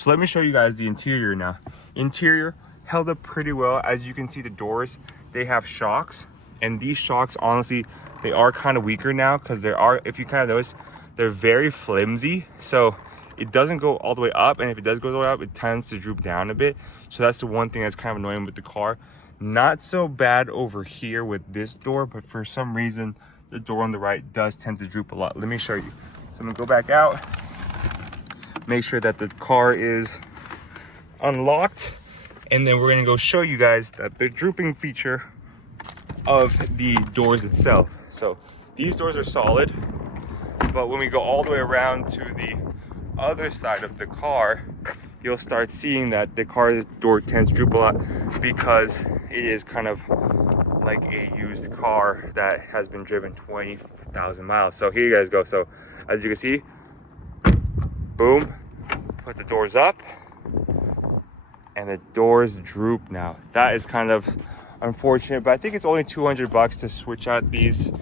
So let me show you guys the interior now. Interior held up pretty well. As you can see, the doors, they have shocks, and these shocks, honestly, they are kind of weaker now because there are, if you kind of notice, they're very flimsy. So it doesn't go all the way up, and if it does go all the way up, it tends to droop down a bit. So that's the one thing that's kind of annoying with the car. Not so bad over here with this door, but for some reason, the door on the right does tend to droop a lot. Let me show you. So I'm gonna go back out, make sure that the car is unlocked, and then we're gonna go show you guys that the drooping feature of the doors itself. So these doors are solid, but when we go all the way around to the other side of the car, you'll start seeing that the car door tends to droop a lot because it is kind of like a used car that has been driven 20,000 miles. So here you guys go. So as you can see, boom, put the doors up, and the doors droop now. That is kind of unfortunate, but I think it's only 200 bucks to switch out these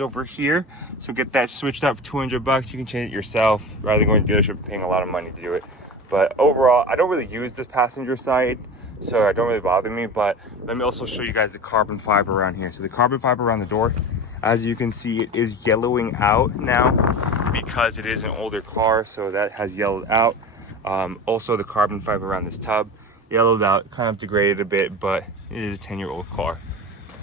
over here. So get that switched out for 200 bucks. You can change it yourself rather than going to the dealership and paying a lot of money to do it. But overall, I don't really use the passenger side, so it don't really bother me. But let me also show you guys the carbon fiber around here. So the carbon fiber around the door, as you can see, it is yellowing out now because it is an older car, so that has yellowed out. Also, the carbon fiber around this tub yellowed out, kind of degraded a bit, but it is a 10-year-old car.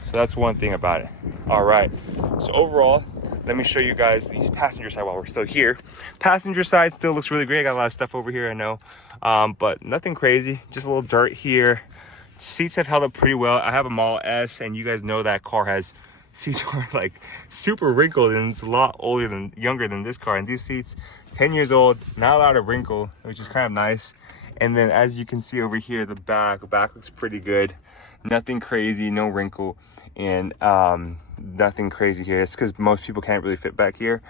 So that's one thing about it. All right, so overall, let me show you guys the passenger side while we're still here. Passenger side still looks really great. I got a lot of stuff over here, I know, but nothing crazy, just a little dirt here. Seats have held up pretty well. I have a Model S, and you guys know that car has seats are like super wrinkled, and it's a lot younger than this car. And these seats, 10 years old, not a lot of wrinkle, which is kind of nice. And then as you can see over here, the back looks pretty good. Nothing crazy, no wrinkle, and nothing crazy here. It's because most people can't really fit back here,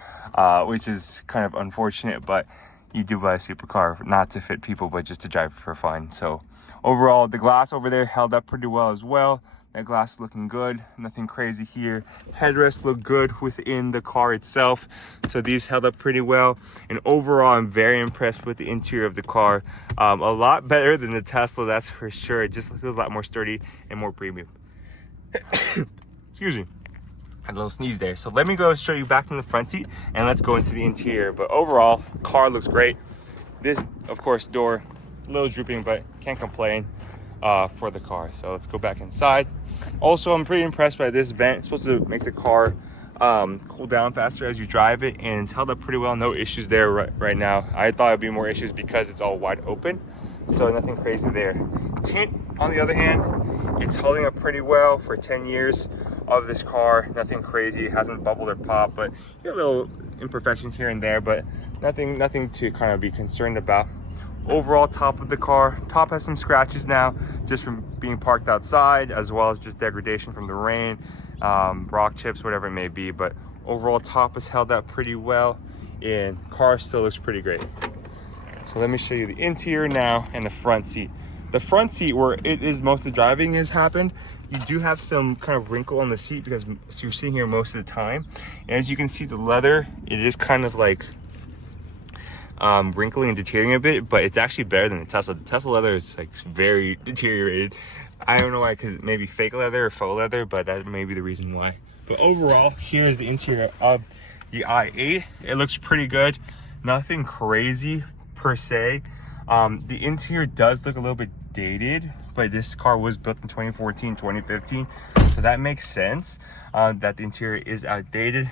which is kind of unfortunate, but you do buy a supercar not to fit people, but just to drive for fun. So overall, the glass over there held up pretty well as well. That glass is looking good, nothing crazy here. Headrests look good within the car itself. So these held up pretty well. And overall, I'm very impressed with the interior of the car. A lot better than the Tesla, that's for sure. It just feels a lot more sturdy and more premium. Excuse me, had a little sneeze there. So let me go show you back in the front seat, and let's go into the interior. But overall, car looks great. This, of course, door, a little drooping, but can't complain for the car. So let's go back inside. Also, I'm pretty impressed by this vent. It's supposed to make the car cool down faster as you drive it, and it's held up pretty well. No issues there right now. I thought it'd be more issues because it's all wide open, so nothing crazy there. Tint, on the other hand, it's holding up pretty well for 10 years of this car. Nothing crazy, it hasn't bubbled or popped, but you have little imperfections here and there, but nothing to kind of be concerned about. Overall, top of the car, top has some scratches now just from being parked outside, as well as just degradation from the rain, rock chips, whatever it may be. But overall, top has held up pretty well, and car still looks pretty great. So let me show you the interior now and the front seat. The front seat, where it is most of the driving has happened, you do have some kind of wrinkle on the seat because you're sitting here most of the time. And as you can see, the leather, it is kind of like wrinkling and deteriorating a bit, but it's actually better than the Tesla. The Tesla leather is like very deteriorated. I don't know why, because maybe fake leather or faux leather, but that may be the reason why. But overall, here's the interior of the i8. It looks pretty good. Nothing crazy per se. The interior does look a little bit dated, but this car was built in 2014, 2015, so that makes sense that the interior is outdated.